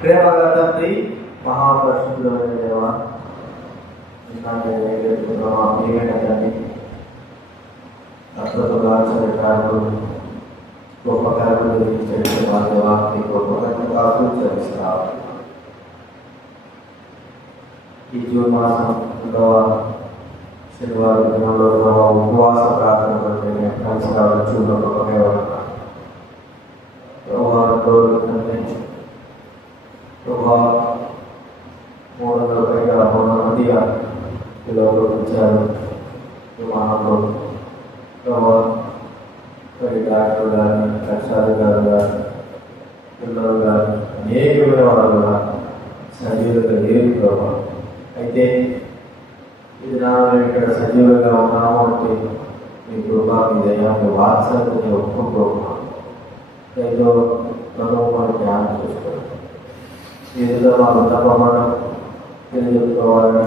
ప్రేమగల తండ్రి, మహాపరిశుద్ధుడైన దేవ, ప్రియమైన తండ్రి, అద్భుతంగా చరిత్రలు గొప్ప కార్యలు చరిత్ర మా దేవా, మీ గొప్ప ఆశీర్వదిస్తావు. ఈ జూన్ మాసం శనివారం దినంలో ఉపవాస ప్రార్థన కలిసి రావచ్చు. గొప్పగా మందిగా పిలువచ్చారు. విమానంలో డాక్టర్ కానీ, లక్షాధికారులు కానీ, పిల్లలు కానీ, అనేకమైన వారు కూడా సజీవులుగా లేరు ప్రభావ. అయితే ఇది మేము ఇక్కడ సజీవులుగా ఉన్నాము అంటే మీ కృప, మీ దయ, మీ వాత్సల్యాన్ని ఒప్పుకోకున్నాం. ఏదో మనం జ్ఞానం చేసుకోవాలి. ఏదో మా విన్నపమనం తెలియజెప్పుకోవాలని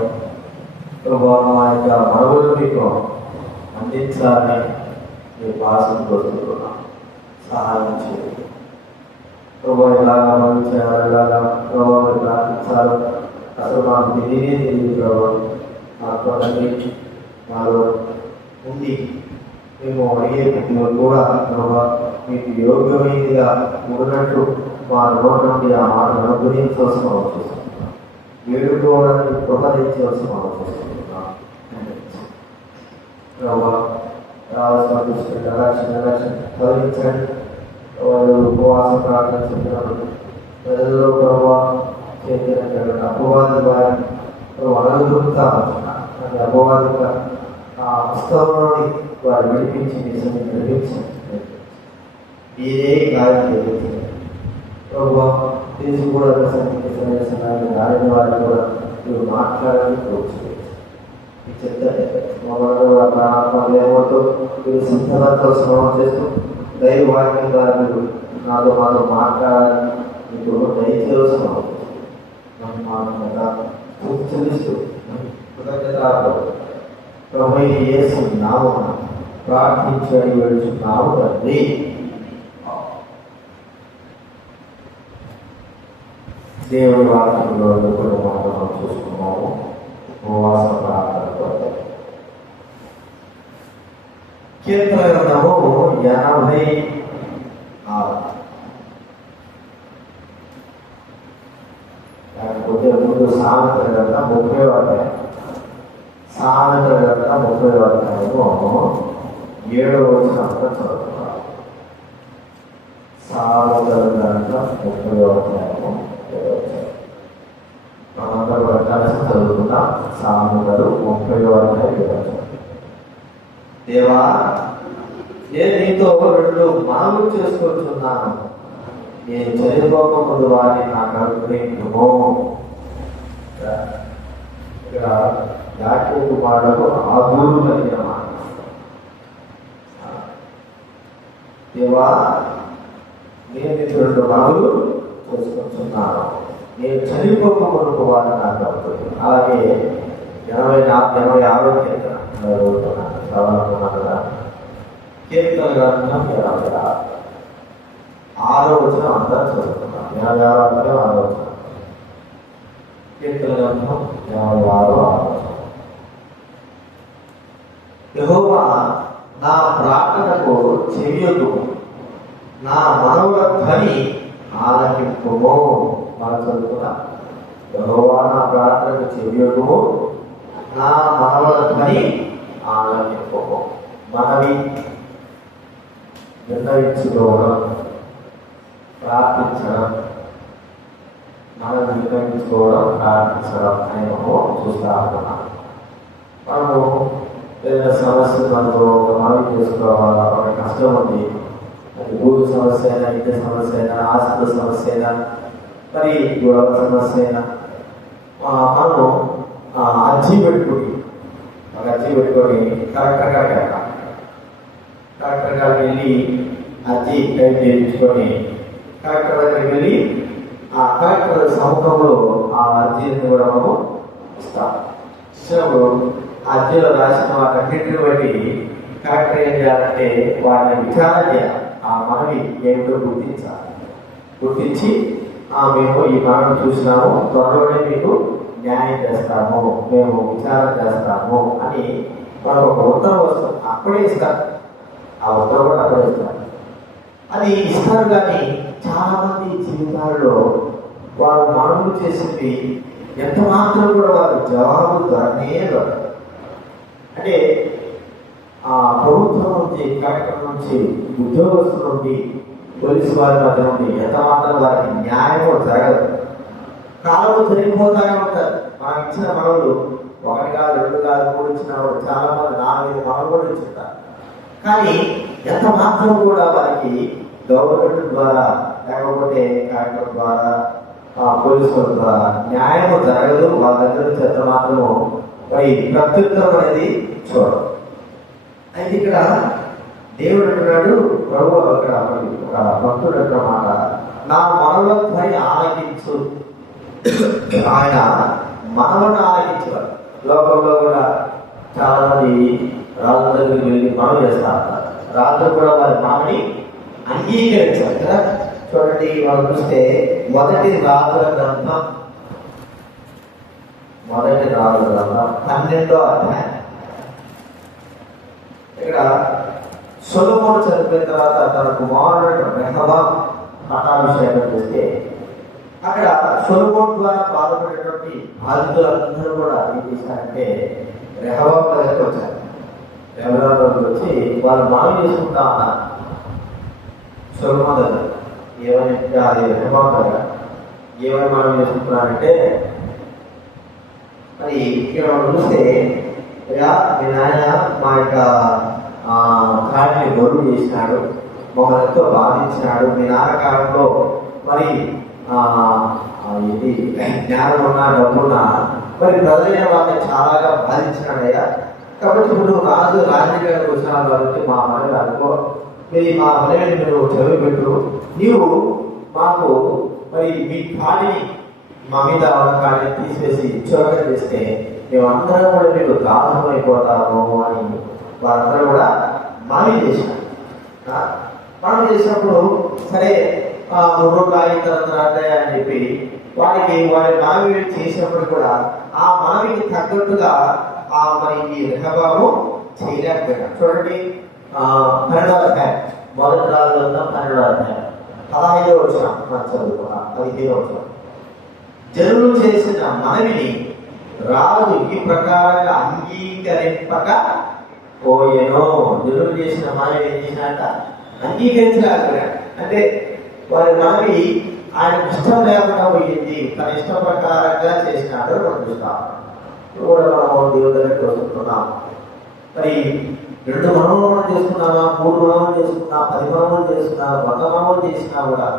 ప్రభావం మా యొక్క మనవులు మీకు అందించాలని మీ భాషను కోరుకుంటున్నాం. సహాయం చేయండి ప్రభావ. ఎలాగా మనం చేయాలి, ఎలాగా ప్రభావం ప్రార్థించాలి అసలు మాకు తెలియదు ప్రభావం. మాతో మాలో ఉండి మేము అడిగే కూడా ప్రభావ మీకు యోగ్యమైనదిగా ఉన్నట్టు మా నోటి నుండి ఆ మాటను అనుగ్రహించవలసిన అవసరం, వేడుకోవడానికి కృపదించవలసిన అవసరం ప్రభావ. రావాల్సిన దృష్టి ఎలక్షన్ తొలగించండి. వాళ్ళు ఉపవాసం ప్రార్థన చెప్పినప్పుడు ప్రజల్లో ప్రభావ చేతిన అపవాది వారిని అనగలుగుతా ఉంటున్నారు. అపవాదిగా ఆ పుస్తకాన్ని వారు విడిపించి నిజంగా గ్రహించండి. మీరే కార్యం జరుగుతుంది ప్రభావ. తెలిసి కూడా సందేశాన్ని రాని వారిని కూడా మీరు మాట్లాడాలని కోరుతుంది. ఈ చెప్తే ఏమవుతూ మీరు సిద్ధంతో శ్రమం చేస్తూ దైవవాక్యం ద్వారా మీరు మాతో మాట్లాడాలని మీకు దయచేసిన చెల్లిస్తూ కృతజ్ఞతతో ప్రభు యేసు నామమున ప్రార్థించని వేడుచున్నాము తండ్రి. దేవుని వాక్యంలో కూడా మనం చూసుకున్నాము. ఉపవాస ప్రార్థనతో కీర్తన గ్రంథము 86. లేకపోతే ముందు సామెతల గ్రంథం 30వ అధ్యాయం. సామెతల గ్రంథం 30వ అధ్యాయము 7వ వచనంతో చదువుతున్నారు. సామెతల గ్రంథం 30వ అధ్యాయము 7వ వచనం. మనందరూ కలిసి చదువుకున్నాం. సామెతలు 30వ అధ్యాయం 7వ వచనం. దేవా, నేను నీతో 2 మనవులు చేసుకుంటున్నాను. నేను చనిపోకముందు వారిని నాకు అనుగ్రహించుము. ఇక్కడ యాకోబు మాటకు ఆగూరు కలిగిన మాట. దేవా, నేను నీతో 2 మనవులు చేసుకుంటున్నాను. నేను చనిపోకముందు వారిని నాకు అనుగ్రహించు. అలాగే 86వ కీర్తన చదవాలనుకున్నాను కదా. కీర్తన గ్రంథం 86వ వచనం అంతా చదువుతున్నాం. 86వ అధ్యాయం 6వ వచనం. కీర్తన గ్రంథం 86వ వచనం. యెహోవా, నా ప్రార్థనకు చెవియొగ్గుము, నా మనవుల ధ్వని ఆలకింపుము. మనం చదువుకున్నాం. యెహోవా, నా ప్రార్థనకు చెవియొగ్గుము, నా మనవుల ధ్వని ఆలకింపుము. మనవి నిర్ణయించుకోవడం, ప్రార్థించడం, మనం నిర్ణయించుకోవడం, ప్రార్థించడం అని మనం చూస్తూ ఉంటున్నాం. మనము ఏదైనా సమస్య మనకు మనవి చేసుకోవాలా, ఒక కష్టం ఉంది, అది భూమి సమస్య అయినా, ఇంటి సమస్య అయినా, ఆస్తుల సమస్య అయినా, మరి గొడవ సమస్య అయినా మనము అర్జీ పెట్టుకుని కలెక్టర్ గారికి వెళ్ళి అర్జీ టైప్ చేయించుకొని కలెక్టర్ దగ్గరికి వెళ్ళి ఆ కలెక్టర్ సముఖంలో ఆ అర్జీని కూడా మనము ఇస్తాం. ఇచ్చినప్పుడు అర్జీలో రాసిన వాటన్నింటిని బట్టి కలెక్టర్ ఏం చేయాలంటే వాటిని విచారణ చేయాలి. ఆ మనవి ఏమిటో గుర్తించాలి. గుర్తించి మేము ఈ మరణం చూసినాము, త్వరలోనే మీకు న్యాయం చేస్తాము, మేము విచారణ చేస్తాము అని మనకు ఒక ఉత్తరం వస్తుంది. అప్పుడే ఇస్తారు, ఆ ఉత్తరం కూడా అప్పుడే ఇస్తారు. అది ఇస్తారు. కానీ చాలా మంది జీవితాల్లో వారు మనము చేసింది ఎంత మాత్రం కూడా వారు జవాబు దొరకనే దొరకదు. అంటే ఆ ప్రభుత్వం నుంచి, కలెక్టర్ నుంచి, ఉద్యోగస్తుల నుండి, పోలీసు వారి మధ్య నుండి ఎంత మాత్రం వారికి న్యాయం జరగదు. కాలం జరిగిపోతానే ఉంటారు. మనం ఇచ్చిన మనవులు 1 కాదు 2 కాదు 3 ఇచ్చిన చాలా మంది 4-5 మనలు కూడా ఇచ్చుంటారు. కానీ ఎంత మాత్రం కూడా వారికి గవర్నమెంట్ ద్వారా, లేకపోతే కలెక్టర్ ద్వారా, పోలీసుల ద్వారా న్యాయం జరగదు. వాళ్ళ దగ్గర నుంచి ఎంత మాత్రము మరి ప్రత్యుత్తరం అనేది చూడదు. అయితే ఇక్కడ దేవుడు అంటున్నాడు, ప్రభు అక్కడ ఒక భక్తుడు అన్నమాట, నా మనలో ధ్వని ఆలకించు. ఆయన మనలను ఆలకించేవాడు. లోకంలో కూడా చాలా మంది రాజుల దగ్గరికి వెళ్ళి మనం చేస్తారు. రాజులు కూడా వారి మనని అంగీకరించారు కదా. చూడండి, మనం చూస్తే మొదటి రాజుల గ్రంథం 12వ అధ్యాయం. ఇక్కడ సొలొమోను చనిపోయిన తర్వాత తన కుమారుడు రెహబాము పట్టాభిషేకం చేస్తే అక్కడ సొలొమోను ద్వారా బాధపడేటువంటి బాధితులందరూ కూడా ఏం చేశారంటే రెహబాము దగ్గరికి వచ్చారు. రెహబాము దగ్గరికి వచ్చి వాళ్ళు మనవి చేసుకుంటా ఉన్నారు. సొలొమోను దగ్గర ఏమని, అది రెహబాము దగ్గర ఏమని మనవి చేసుకుంటున్నారంటే, మరి ఇక్కడ మనం చూస్తే మీ నాయన మా యొక్క కాటిని బరువు చేసినాడు, మమ్మల్ని ఎంతో బాధించినాడు. మీ నాన్న కాలంలో మరి ఇది జ్ఞానం ఉన్నా, డబ్బున్నా మరి ప్రజలైన వాళ్ళని చాలాగా బాధించినాడయ్యా. కాబట్టి ఇప్పుడు రాజకీయాలకు వచ్చినాడు కాబట్టి మా మనవి అనుకో, మీరు మా మనవిని మీరు చదివిపెట్టు, నీవు మాకు మరి మీ కాడిని మా మీద ఉన్న కాడిని తీసేసి చోరక చేస్తే మేమందరం కూడా మీకు దాహం అయిపోతాము అని వారందరూ కూడా మనవి చేశారు. మనం చేసినప్పుడు సరే 3 రోజులు అయిన తర్వాత అని చెప్పి వారికి వారి మనవి చేసినప్పుడు కూడా ఆ మనవికి తగ్గట్టుగా మరి ఈ రెహబాము చేయలేకపోయాడు. చూడండి, 12వ అధ్యాయం, మొదటి రాజుల 12వ అధ్యాయం 15వ వచనం మనం చదువుకున్నాం. 15వ వచనం, జనులు చేసిన మనవిని రాజు ఈ ప్రకారంగా అంగీకరింపక పోయేనో. జనులు చేసిన మనవి ఏం చేసినట్ట అంగీకరించలేకపోయాడు. అంటే వారి మనవి ఆయన ఇష్టం లేకుండా పోయింది, తన ఇష్టం ప్రకారంగా చేసినాడు మనం చూస్తాం. కూడా మనం దేవుడి దగ్గరికి వస్తున్నాం. మరి 2 మనవులు చేసుకున్నామా, 3 మనవులు చేసుకున్నా, 10 మనవులు చేసుకున్నా, 100 మనవులు చేసినా కూడా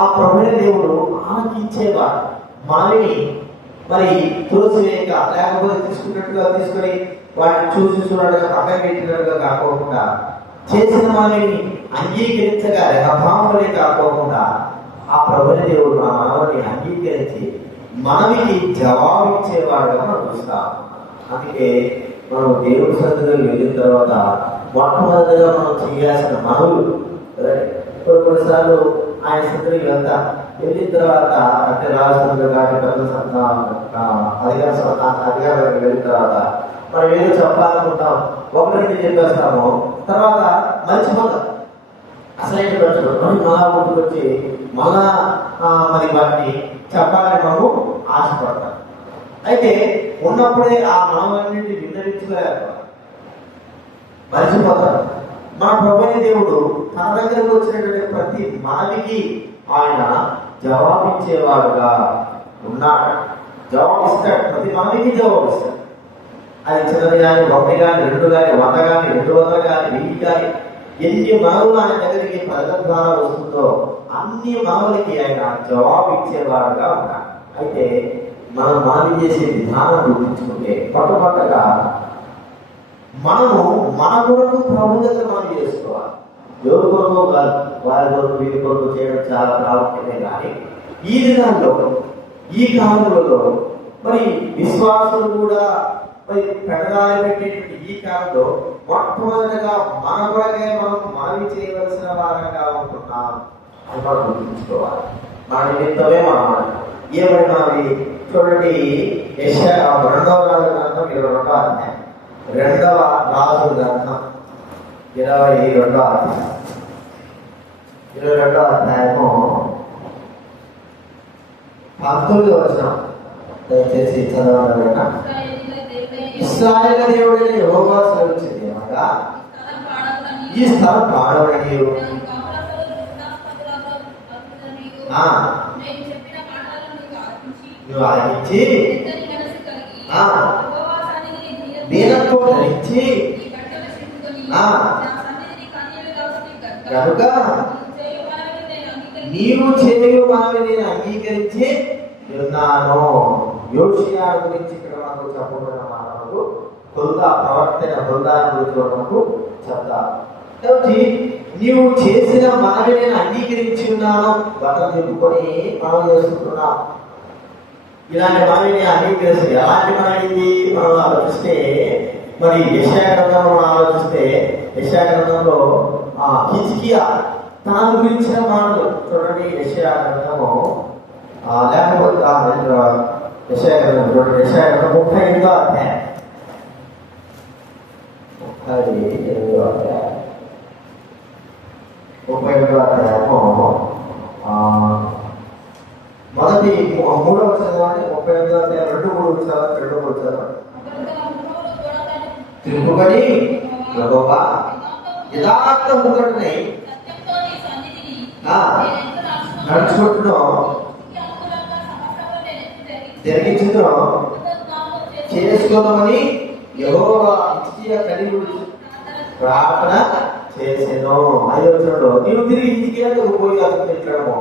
ఆ ప్రభువైన దేవుడు ఆలకించేవాడు. మనవిని మరి తోసివేయక, లేకపోతే తీసుకున్నట్టుగా తీసుకొని వాటిని చూసినట్టుగా పక్కన పెట్టినట్టుగా కాకోకుండా, చేసిన మనవిని అంగీకరించగా రెహబాములే కాకోకుండా ఆ ప్రభువైన దేవుడు ఆ మనవిని అంగీకరించి మనవికి జవాబిచ్చేవాడుగా మనం చూస్తాం. అందుకే మనం దేవుడి సన్నిధిలో వెళ్ళిన తర్వాత మొట్టమొదటిగా మనం చేయాల్సిన మనవులు కొన్నిసార్లు ఆయన సన్నిధికి వెళ్తాం. వెళ్ళిన తర్వాత అంటే రాజు కానీ అధికారులకు వెళ్ళిన తర్వాత మనం ఏదో చెప్పాలనుకుంటాం, 1-2 చెప్పేస్తాము, తర్వాత మర్చిపోతాం. అసలైన మళ్ళా ముందుకొచ్చి మళ్ళా మరి వాటిని చెప్పాలని మనము ఆశపడతాం. అయితే ఉన్నప్పుడే ఆ మనవన్నింటినీ విన్నవించుకోలేకపోతాం, మర్చిపోతాం. మన ప్రభువైన దేవుడు తన దగ్గరకు వచ్చినటువంటి ప్రతి మనవికి ఆయన జవాబిచ్చేవాడుగా ఉన్నాడు. జవాబిస్తాడు, ప్రతి మనవికి జవాబిస్తాడు. అది చిన్నది కానీ, 1 కానీ, 2 కానీ, 100 కానీ, 200 కానీ, 1000 కానీ, ఎన్ని మనవులు ఆయన దగ్గరికి ప్రజల ద్వారా వస్తుందో అన్ని మనవులకి ఆయన జవాబిచ్చేవాడుగా ఉన్నాడు. అయితే మనం మనవి చేసే విధానం గుర్తించుకుంటే పట్టుపట్టగా మనము మన కొరకు ప్రభు దగ్గర మనం చేసుకోవాలి. ఎవరి కొరకు కాదు, వారి కొరకు వీరి కొరకు చేయడం చాలా ప్రాముఖ్యమే. కానీ ఈ దినాల్లో, ఈ కాలంలో మరి విశ్వాసులు కూడా మరి పెడదారి పెట్టేటువంటి ఈ కాలంలో మొట్టమొదటిగా మన కొరకే మనం మనవి చేయవలసిన వారంగా ఉంటున్నాం అని మనం గుర్తుంచుకోవాలి. మన నిమిత్తమే మనమాట. ఏమని మనవి చూడండి, యెషయా 2వ రాజు గ్రంథం 22వ అధ్యాయం, 2వ రాజు గ్రంథం 22వ అధ్యాయం, 22వ అధ్యాయము 19వ వచనం దయచేసి చదవండి. ఇశ్రాయేలు దేవుడైన యెహోవా సెలవిచ్చింది ఏమనగా, ఈ స్థలం పాడవనియు నువ్వు ఆలకించి దీనంతో ధరించి కనుక నీవు చేయు మనవి నేను అంగీకరించి ఉన్నాను. యోషియా గురించి ఇక్కడ మనకు చెప్పబడిన మాటలు హుల్దా ప్రవర్తన, హుల్దా గురించి మనకు చెప్తారు. కాబట్టి నీవు చేసిన మనవి నేను అంగీకరించి ఉన్నాను. బట్టలు చెప్పుకొని మనం చేసుకుంటున్నాం. ఇలాంటి మనవిని అంగీకరిస్తుంది. ఎలాంటి మనవి మనం ఆలోచిస్తే, మరి యెషయా గ్రంథంలో మనం ఆలోచిస్తే, యెషయా గ్రంథంలో హిజ్కియా తన గురించిన మాటలు చూడండి. యెషయా గ్రంథము లేకపోతే యెషయా గ్రంథం చూడండి. యెషయా గ్రంథం 38వ అధ్యాయం, 38వ అధ్యాయం, 38వ అధ్యాయము మొదటి 3వ చదవండి. 38వ అధ్యాయం 2-3 చదవండి. 2-3 చదవండి. తిరుగుబడి యెహోవా యథార్థ హృదయుడై నడుచుకుంటున్నాం, జరిగించుతున్నాం చేసుకోమని యెహోవా హిజ్కియా కలిగి ప్రార్థన చేసెను. అయోచనలో నీవు తిరిగి హిజ్కియాకు పోయి అతను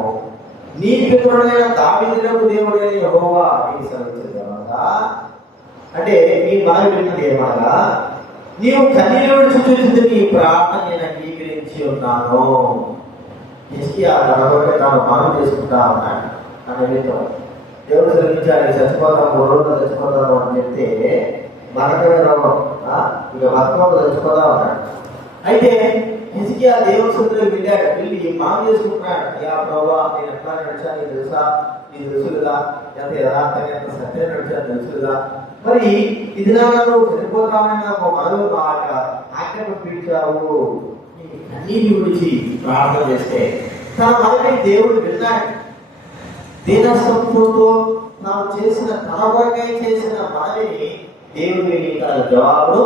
నీ పితరుడైన దావీదునకు దేవుడైన యెహోవా నీకు సెలవిచ్చింది ఏమనగా, అంటే నీ మనవి విన్నది ఏమనగా, నీవు కన్నీరు విడిచిపెట్టి నీ ప్రార్థన నేను అంగీకరించి ఉన్నాను. హిజ్కియా తనబట్టి తాను మనవి చేసుకుంటా ఉన్నాడు. తన నిమిత్తం దేవుడు సెలవించాలి, చచ్చిపోతాం 3 రోజులు చచ్చిపోతాను అని చెప్తే మనకమే రోగం, ఇక భక్తులు చచ్చిపోతా ఉన్నాడు. అయితే హిజ్కియా దేవుని సన్నిధిలో వెళ్ళాడు. వెళ్ళి మనవి చేసుకుంటున్నాడు. అయ్యా ప్రభువా, నేను ఎట్లా నడిచా నీకు తెలుసా, నీకు తెలుసు కదా, ఎంత యథార్థంగా ఎంత సత్యం నడిచా తెలుసు కదా. మరి ఇది నాడు చనిపోతామని నాకు మనలో ఆజ్ఞను పీల్చావు. అన్నిటి గురించి ప్రార్థన చేస్తే తన మనవి దేవుడు విన్నాడు. దీనత్వంతో తాను చేసిన తన వరకై చేసిన మనవిని దేవుడికి తన జవాబును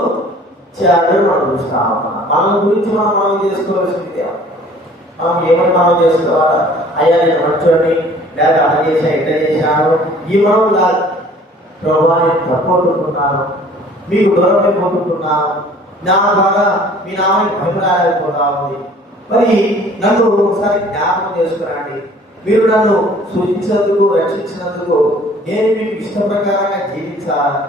ఇచ్చాడు. మనం చూస్తా ఉన్నాం. మన గురించి మనం చేసుకోవాల్సింది మనం ఏమని మనం చేసుకోవాలా? అయ్యా నేను మంచోని, లేదా అలా చేసా ఇట్లా చేశాను, ఈ మనం కాదు. ప్రభా నేను తక్కువనుకున్నాను, మీకు దూరం అయిపోతున్నాను, నా ద్వారా మీ నామానికి భయపడాలైపోతా ఉంది. మరి నన్ను ఒకసారి జ్ఞాపకం చేసుకురండి. మీరు నన్ను సూచించినందుకు, రక్షించినందుకు నేను మీకు ఇష్ట ప్రకారంగా జీవించాలా?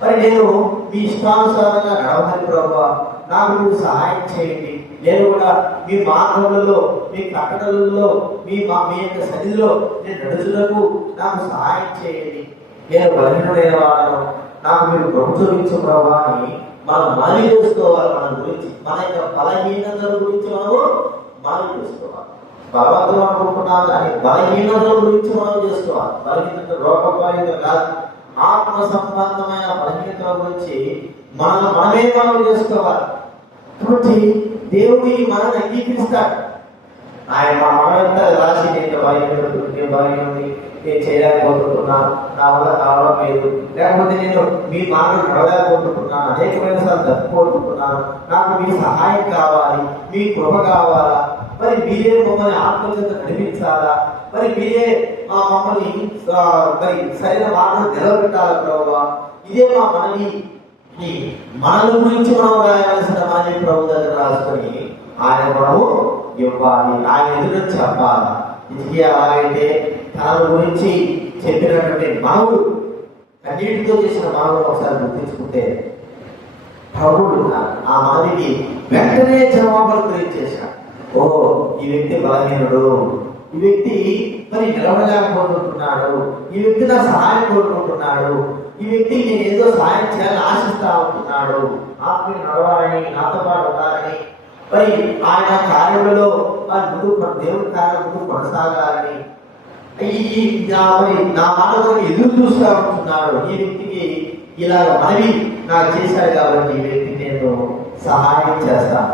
మరి నేను మీ ఇష్టానుసారంగా నడవాలి ప్రభావ, నాకు మీరు సహాయం చేయండి. నేను కూడా మీ మార్గములలో, మీ కట్టడలలో, మీ యొక్క సన్నిధిలో నేను నడుచుటకు నాకు సహాయం చేయండి. నేను బలహీనుడైన వాడను, నాకు మీరు ప్రభు చూపించు ప్రభావ అని మనం మనవి చేసుకోవాలి. మన గురించి, మన యొక్క బలహీనతల గురించి మనవి చేసుకోవాలి. బలవంతం అనుకుంటున్నాం కానీ బలహీనతల గురించి మనం చేసుకోవాలి. బలహీనత రోగపాలిత కాదు, ఆత్మ సంబంధమైన బలహీనతల గురించి మనమే మనం చేసుకోవాలి. కాబట్టి దేవుడు ఈ మనల్ని అంగీకరిస్తాడు. ఆయన మనమంతా రాసి నేను బలహీనుడి, నేను చేయలేకపోతున్నాను, నా వల్ల కావడం లేదు, లేకపోతే నేను మీ మాటలు నడవలేకపోతున్నాను, అనేకమైన సార్లు తప్పుకోతున్నాను, నాకు మీ సహాయం కావాలి, మీ కృప కావాలా, మరి మీరే మమ్మల్ని ఆత్మచేత నడిపించాలా, మరి మీరే మమ్మల్ని మరి సరైన మాటలు నిలబెట్టాలా ప్రభావ. ఇదే మా మనవి. మనల గురించి మనం రాయాల్సిన మనవి ప్రభు దగ్గర రాసుకొని ఆయన మనము ఇవ్వాలి, ఆయన ఎదురు చెప్పాలి. ఇది అలాగైతే తన గురించి చెప్పినటువంటి మనవుడు, కన్నీటితో చేసిన మనవుడు ఒకసారి గుర్తించుకుంటే ప్రభుడు ఆ మనవికి వెంటనే జవాబులు గురించేశాడు. ఓహో, ఈ వ్యక్తి బలహీనుడు, ఈ వ్యక్తి మరి నిలవలేకపోతున్నాడు, ఈ వ్యక్తి నా సహాయం కోరుకుంటున్నాడు, ఈ వ్యక్తి నేను ఏదో సహాయం చేయాలని ఆశిస్తా ఉంటున్నాడు, ఆత్మీయ నడవాలని, నాతో పాటు ఉండాలని, మరి ఆయన కార్యంలో ముందు దేవుడి కార్యం ముందు కొనసాగాలని, మరి నా మాట ఎదురు చూస్తూ ఉంటున్నాడు, ఈ వ్యక్తికి ఇలాగ మనవి నాకు చేశాడు కాబట్టి ఈ వ్యక్తికి నేను సహాయం చేస్తాను.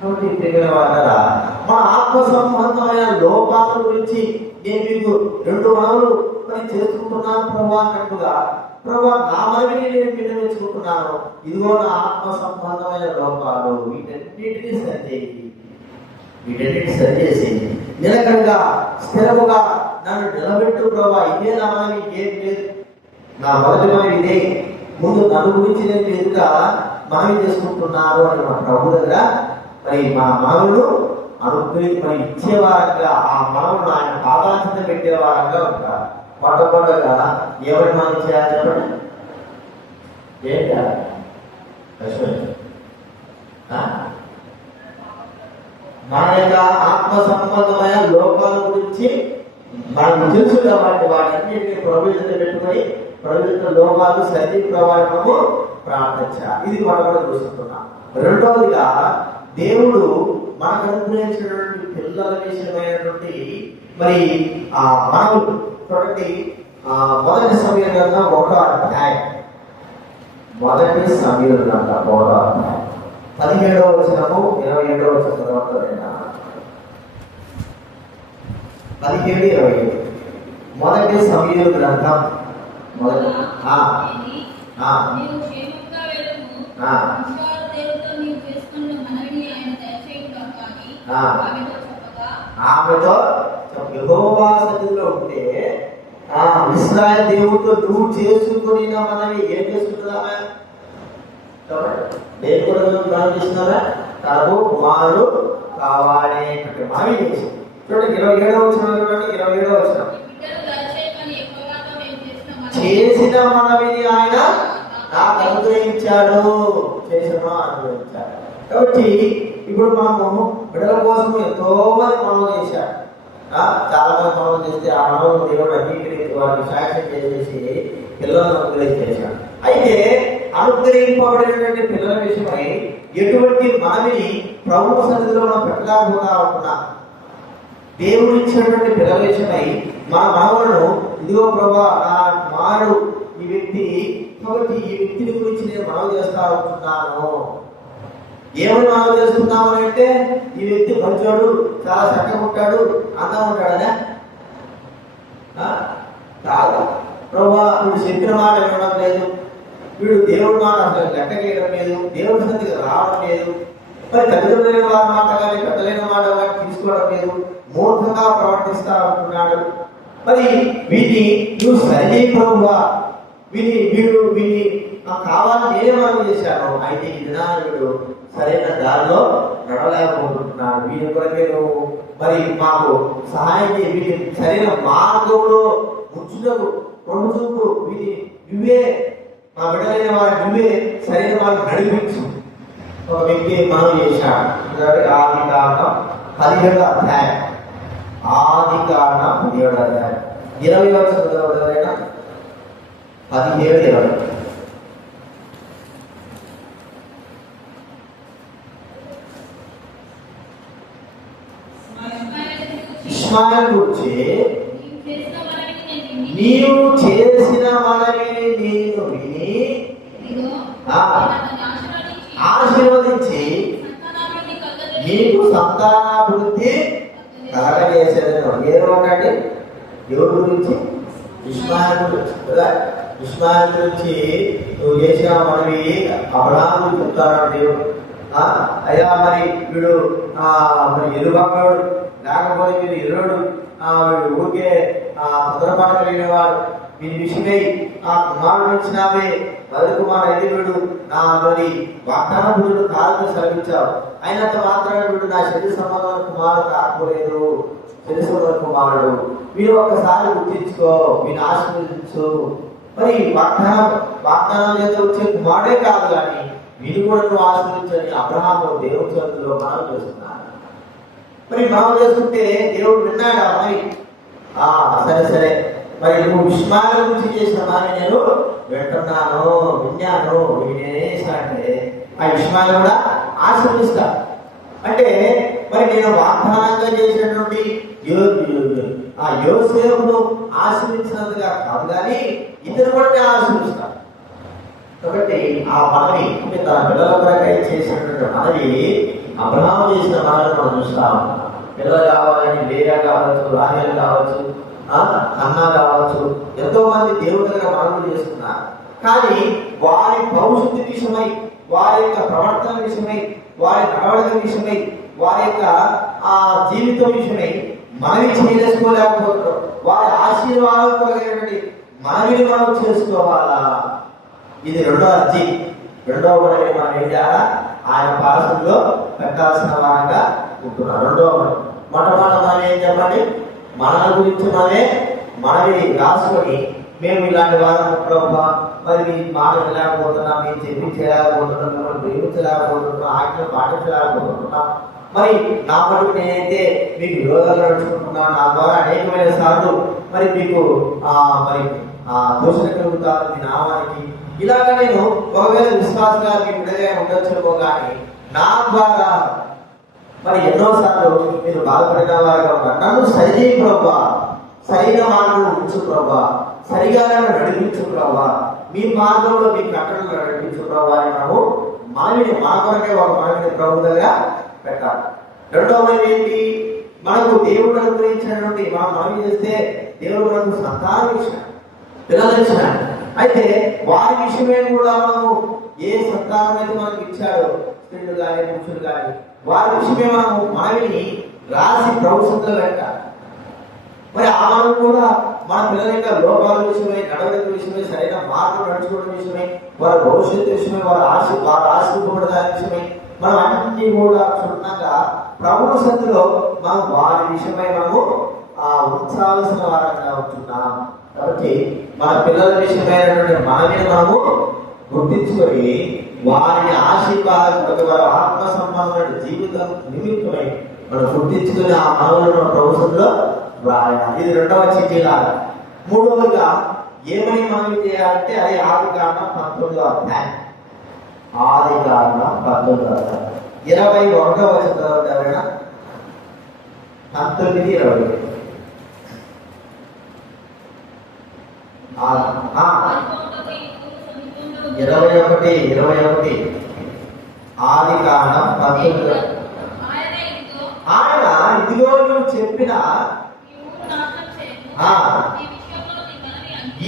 కాబట్టి వాళ్ళ మా ఆత్మ సంబంధమైన లోపాల గురించి నేను మీకు 2 మనవులు మరి చేసుకుంటున్నాను ప్రభా అన్నట్టుగా, ప్రభా నా మనవిని నేను విన్నవించుకుంటున్నాను. ఇదిగో నా ఆత్మ సంబంధమైన లోపాలు, వీటన్నిటినీ సరిచేసి నిలకడగా స్థిరముగా నన్ను నిలబెట్టు ప్రభా. ఇదే నా మనవి, ఏం లేదు. నా మొదటి మనవి ఇదే. ముందు నన్ను గురించి నేను ఎదుట మనవి చేసుకుంటున్నాను అని మా ప్రభు దగ్గర మరి మా మనవులు మరి ఇచ్చేవారంగా, ఆ మనవులు ఆయన పాదాల కింద పెట్టేవారంగా ఉంటారు. మొట్టమొదటిగా ఎవరి మనం చేయాలి చెప్పండి, ఏంటా మన యొక్క ఆత్మ సంబంధమైన లోపాల గురించి మనకు తెలుసు కాబట్టి వాటన్నిటిని ప్రభుత్వం పెట్టుకొని ప్రభుత్వ లోపాలు సరి ప్రవాహము ప్రార్థించాలి. ఇది మనం కూడా చూస్తున్నాం. రెండవదిగా దేవుడు మనకు అనుగ్రహించినటువంటి పిల్లల విషయమైనటువంటి మరి మనవులు చూడండి. మొదటి సమయం గ్రంథం 1వ అధ్యాయం, మొదటి సమయం గ్రంథం 1వ అధ్యాయం 17వ వచనము 27వ వచనం తర్వాత 17, 27 మొదటి సమయం గ్రంథం మొదటి ఆమెతో యెహోవా సన్నిధిలో ఉంటే ఇశ్రాయేలు దేవుడితో నువ్వు చేసుకుని మనవి ఏం చేసుకుంటున్నావా? నేను కూడా ప్రార్థిస్తున్నారా? తనకు కుమారుడు కావాలి అంటే మనవి చేసి చూడండి. 27వ వచనం చూడండి. 27వ వచనం, చేసిన మనవిని ఆయన నాకు అనుగ్రహించాడు, అనుగ్రహించాడు. కాబట్టి ఇప్పుడు మనము బిడ్డల కోసం ఎంతో మంది మనవి చేశాడు. చాలా మంది మనవి చేస్తే ఆ మనవులు దేవుడు అంగీకరించి వారిని సాక్ష్యం చేసేసి పిల్లలను అనుగ్రహించేశాడు. అయితే అనుగ్రహింపబడినటువంటి పిల్లల విషయమై ఎటువంటి మనవిని ప్రభు సన్నిధిలో మనం పెట్టలేకపోతా ఉంటున్నా. దేవుడు ఇచ్చినటువంటి పిల్లల విషయమై మన మనవులను ఇదిగో ప్రభా నా కుమారుడు ఈ వ్యక్తి, కాబట్టి ఈ వ్యక్తిని గురించి నేను మనవి చేస్తా ఉంటున్నాను. ఏమని మనవి చేస్తున్నాము అంటే ఈ వ్యక్తి మంచోడు, చాలా చక్కగా ఉంటాడు, అందంగా ఉంటాడనే కాదు. ప్రభా వీడు చెప్పిన మాట వినడం లేదు, వీడు దేవుడి మాట అసలు లెక్క చేయడం లేదు, దేవుడి సన్నిధికి రావడం లేదు, మరి తల్లిదండ్రులైన వారి మాట కానీ పెద్దలైన మాట కానీ తీసుకోవడం లేదు, మూర్ఖంగా ప్రవర్తిస్తా ఉంటున్నాడు. మరి వీటిని నువ్వు సరిచేయి ప్రభువా, వీడిని కావాలని నేనే మనం చేశాను. అయితే ఈ దినాన్ని వీడు సరైన దారిలో నడవలేకపోతున్నాడు. వీడి కొరకే నువ్వు మరి మాకు సహాయం చేయి, వీటిని సరైన మార్గంలో ముచ్చుటకు రెండు చూపు నువ్వే మా బిడ్డలైన వారి నువ్వే సరైన వారిని నడిపించు. ఒక వ్యక్తి మనం చేశాడు. ఆది కారణం 17వ అధ్యాయం, ఆది కారణం 17వ అధ్యాయం 20వ వచనం 17, 20 ఇష్మాయేలు గురించి నీవు చేసిన మనవిని నేను విని ఆశీర్వదించి నీకు సంతానాభివృద్ధి కలగజేసేదను. ఏమంటే ఎవరి గురించి? ఇష్మాయేలు గురించి కదా. ఇష్మాయేలు గురించి నువ్వు చేసిన మనవి అబ్రహాము చెప్తాడు దేవుడు. అయ్యా మరి వీడు మరి ఎరుబాడు లేకపోతే మీరు ఎరుడు వీడు ఊరికే తొందరపాటు కలిగిన వాడు, వీని విషయమై ఆ కుమారుడు వచ్చినావే మొదటి కుమారుడు అయితే వీడు నా మరి వాగ్దాన పురుడు కాలకు సెలవించావు, అయినంత మాత్రాన్ని వీడు నా శరీర సంబంధమైన కుమారుడు కాకపోలేదు, శరీర సంబంధ కుమారుడు. వీడు ఒక్కసారి గుర్తించుకో, వీని ఆశీర్వదించు. మరి వాగ్దానం చేత వచ్చే కుమారుడే కాదు కానీ వీడు కూడా నువ్వు ఆశీర్వించని అబ్రహాము దేవుడి చేతుల్లో మనం చేస్తున్నాడు. మరి మనం చేస్తుంటే దేవుడు విన్నాడు. మరి సరే మరి నువ్వు ఇష్మాయేలు గురించి చేసిన దాన్ని నేను వింటున్నాను, విన్నాను, అంటే ఆ ఇష్మాయేలు కూడా ఆశీర్విస్తా. అంటే మరి నేను వాగ్దానంగా చేసినటువంటి యోసేపును ఆశ్రయించినందుగా కాదు కానీ ఇతను కూడా నేను ఆశ్రయిస్తాను. కాబట్టి ఆ మనవి అంటే తన పిల్లల కొరకై చేసినటువంటి మనవి అబ్రహాము చేసిన మనవి మనం చూస్తాం. పిల్లలు కావాలని లేయా కావచ్చు, రాహేలు కావచ్చు, అన్నా కావచ్చు, ఎంతో మంది దేవుడి దగ్గర మనవులు చేస్తున్నారు. కానీ వారి భవిష్యత్తు విషయమై, వారి యొక్క ప్రవర్తన విషయమై, వారి నడవడిక విషయమై, వారి యొక్క ఆ జీవితం విషయమై మనవి చేసుకోలేకపోతున్నాం. వారి ఆశీర్వాదం కలిగినటువంటి మనవిని మనం చేసుకోవాలా? ఇది రెండో అర్జీ. రెండవ మనవి మనం ఏం చేయాలా? ఆయన పాలసంలో పెట్టాల్సిన వారంగా ఉంటున్నాం. రెండవ మొట్టమొదటి మనం ఏం చెప్పండి? మన గురించి మనవి రాసుకొని మేము ఇలాంటి వారు ప్రభావ మరి మీ మాట వినలేకపోతున్నాం, మేము చెప్పించలేకపోతున్నాం, మిమ్మల్ని ప్రేమించలేకపోతున్నాం, ఆజ్ఞలు పాటించలేకపోతున్నాం, మరి నా మటుకు నేనైతే మీకు విరోధంగా నడుచుకుంటున్నాను, నా ద్వారా అనేకమైన సార్లు మరి మీకు మరి దోషణ కలుగుతాను మీ నామానికి. ఇలాగ నేను ఒకవేళ విశ్వాసంగా మీకు విడుదల ఉండొచ్చుకో, కానీ నా ద్వారా మరి ఎన్నోసార్లు మీరు బాధపడిన వారుగా ఉన్నారు. నన్ను సరిచేయి ప్రభా, సరైన మార్గంలో ఉంచు ప్రభా, సరిగా నడిపించు ప్రభా, మీ మార్గంలో మీ కట్టడలు నడిపించు ప్రభా అని మనము మనవిని మన కొరకే ఒక మనవిని ప్రభువుగా పెట్టాలి. రెండవ ఏంటి? మనకు దేవుడు అనుగ్రహించినటువంటి మనం మనవి చేస్తే దేవుడు మనకు సంతానం ఇచ్చిన పిల్లలు ఇచ్చిన, అయితే వారి విషయమే కూడా మనము ఏ సంతానం అయితే మనకు ఇచ్చాడో, స్త్రీలు కానీ పురుషులు కానీ, వారి విషయమే మనము మనవిని రాసి ప్రభుత్వంలో పెట్టాలి. మరి ఆ మనం కూడా మన పిల్లల యొక్క లోపాల విషయమై, నడవడిక విషయమై, సరైన మార్గం నడుచుకోవడం విషయమై, వారి భవిష్యత్తు విషయమై, వారు ఆశింపబడదాని విషయమై మనం అన్నింటినీ కూడా క్షుణ్ణంగా ప్రభువు సన్నిధిలో మనం వారి విషయమై మనము ఉంచాల్సిన వారంగా ఉంటున్నాం. కాబట్టి మన పిల్లల విషయమైనటువంటి మనమే మనము గుర్తించుకొని వారిని ఆశీర్వాద వారి ఆత్మ సంబంధమైన జీవితం నిమిత్తమై మనం గుర్తించుకుని ఆ మనవులను ప్రభుత్వంలో రాయాలి. ఇది రెండవ చీటీలాగా. మూడవదిగా ఏమని మనం చేయాలంటే అది ఆదికాండం 19వ అధ్యాయం. ఆదికాండం 19వ అధ్యాయం 21వ వచనం 19:20. ఆదికాండం 19. ఆయన ఇదిగో నువ్వు చెప్పిన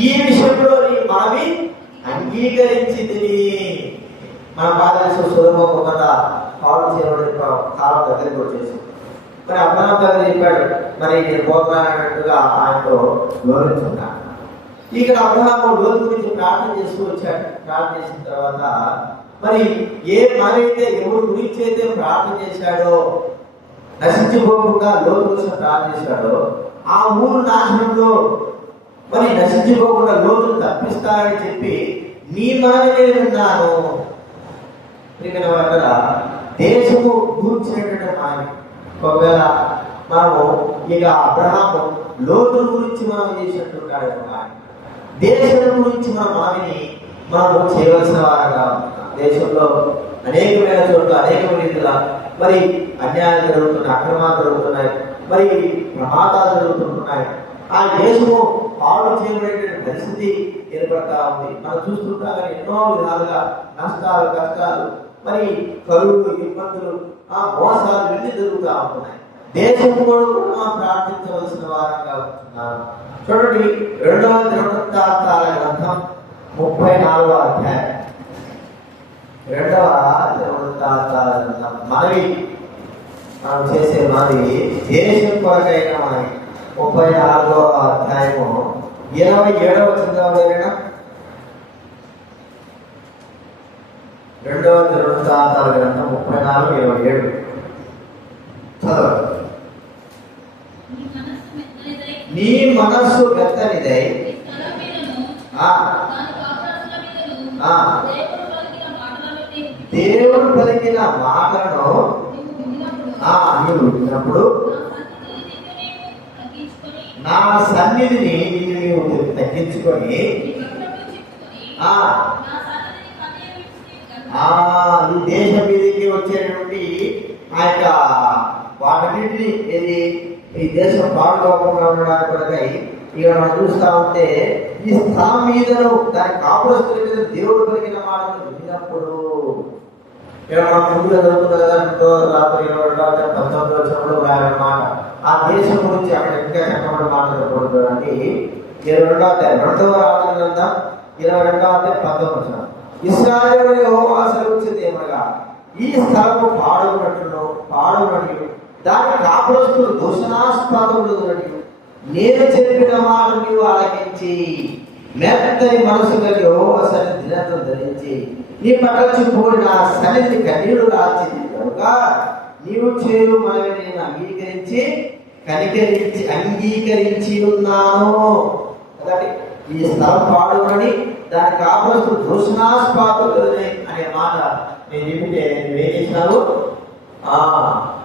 ఈ విషయంలో నీ మనవి అంగీకరించి తిని. మన బాధ్యత సులభం పాలు చేయబడి కాలం దగ్గరికి వచ్చేసి మరి అబ్రహాం దగ్గర చెప్పాడు, మరి నేను పోతానన్నట్టుగా ఆయనతో వివరించున్నాను. ఇక్కడ అబ్రహాము లోతు గురించి ప్రార్థన చేస్తూ వచ్చాడు. ప్రార్థన చేసిన తర్వాత మరి ఏ మనైతే ఎవరి గురించి అయితే ప్రార్థన చేశాడో, నశించిపోకుండా లోతు కోసం ప్రార్థన చేశాడో, ఆ ఊరు నాశనంలో మరి నశించిపోకుండా లోతును తప్పిస్తారని చెప్పి నీ మనమే విన్నాను. వల్ల దేశము గూర్చినటువంటి మాని. ఒకవేళ మనము ఇక అబ్రహాము లోతు గురించి మనం చేసినట్టున్నాడు, దేశం గురించి మన మావిని మనము చేయవలసిన వారంగా. దేశంలో అనేకమైన చోట్ల అనేకమైన రీతిగా మరి అన్యాయాలు జరుగుతున్నాయి, అక్రమాలు జరుగుతున్నాయి, మరి ప్రమాదాలు జరుగుతున్నాయి. ఆ దేశము పాడు చేయబడే పరిస్థితి ఏర్పడతా ఉంది. మనం చూస్తుంటాం కానీ ఎన్నో విధాలుగా నష్టాలు, కష్టాలు, మరి కరువులు, ఇబ్బందులు, మోసాలు ఇవన్నీ జరుగుతూ ఉంటున్నాయి. దేశం కూడా మనం ప్రార్థించవలసిన వారంగా ఉంటున్నాం. చూడండి, 2వ దినవృత్తాంతాల గ్రంథం 34వ అధ్యాయం. 2వ దినవృత్తాంతాల గ్రంథం మనవి మనం చేసే మనవి దేశం కొరకైన మనవి 34వ అధ్యాయము 27వ వచనం. 2వ దినవృత్తాంతాల గ్రంథం 34:27 చదవండి. నీ మనస్సు మెత్తనిదై దేవుడు పలికిన మాటలను నీవు విన్నప్పుడు నా సన్నిధిని నీవు తగ్గించుకొని ఈ దేశం మీదకి వచ్చేటువంటి ఆ యొక్క వాటన్నింటినీ ఏది ఈ దేశం పాడుకోకుండా ఉండడానికి కొరకై ఇక మనం చూస్తా ఉంటే ఈ స్థలం మీదను దాని కాపురస్తుల మీద దేవుడు పలికిన మాటలు విన్నప్పుడు ఇక్కడ మనం ముందుగా చదువుతున్న కదా రాత్రి 19 వచ్చినప్పుడు మాట ఆ దేశం గురించి అక్కడ ఇంకా చెప్పబడి మాట్లాడకూడదు అని 22వ అధ్యాయం 2వ రాజుల గ్రంథం 22వ అధ్యాయం 19 వచనం. ఇశ్రాయేలు యెహోవా సెలవిచ్చింది ఏమనగా, ఈ స్థలము పాడునట్లు దాని కాపురస్తులు దూషణాస్పదములు నేను చెప్పిన మాట నీవు ఆలకించి మెత్తని మనసు కలిగి యెహోవా సన్నిధి దినత్వం ధరించి నీ పట్ల చూపుకొని నా సన్నిధిని కన్నీళ్లు రాల్చింది కనుక నీవు చేయు మనవి నేను అంగీకరించి ఉన్నాను. ఈ స్థలం పాడునని దాని కాపురస్తులు దూషణాస్పదములు అనే మాట నేను చెబితే నువ్వేం చేసినావు?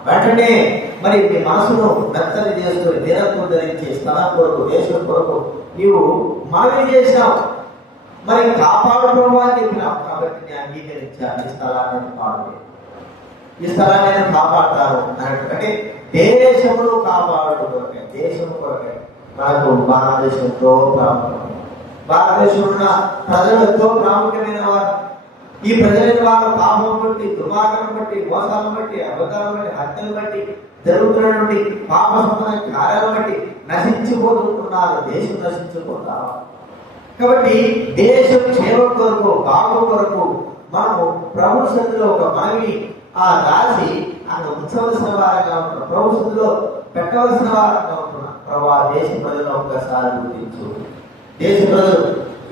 వెంటనే మరి నీ మనసును మెత్తని చేసుకుని దినత్వం ధరించి స్థలం కొరకు దేశం కొరకు నీవు మనవి చేశావు, మరి కాపాడుకోవా అని చెప్పినావు. కాబట్టి నేను అంగీకరించాను, ఈ స్థలాన్ని పాడు, ఈ స్థలాన్ని నేను కాపాడుతాను అన్నట్టు. అంటే దేశమును కాపాడు కొరకే, దేశం కొరకే మనకు భారతదేశంతో ప్రాముఖ్యం. భారతదేశంలో ఉన్న ప్రజలు ఎంతో ప్రాముఖ్యమైన వారు. ఈ ప్రజలైన వాళ్ళ పాపం బట్టి, దుర్మార్గం బట్టి, మోసాలను బట్టి, అబద్ధాలను బట్టి, హత్యలు బట్టి, జరుగుతున్న నుండి పాప సంబంధ కార్యాలను బట్టి నశించిపోతున్నారు. దేశం నశించిపోతారు. కాబట్టి దేశం క్షేమ కొరకు, బాగు కొరకు మనము ప్రభు సన్నిధిలో ఒక మనవి రాసి ఆయన ఉంచవలసిన వారంగా ఉంటున్నాం, ప్రభు సన్నిధిలో పెట్టవలసిన వారంగా ఉంటున్నాం. ప్రభా దేశ ప్రజలను ఒక్కసారి గుర్తించు. దేశ ప్రజలు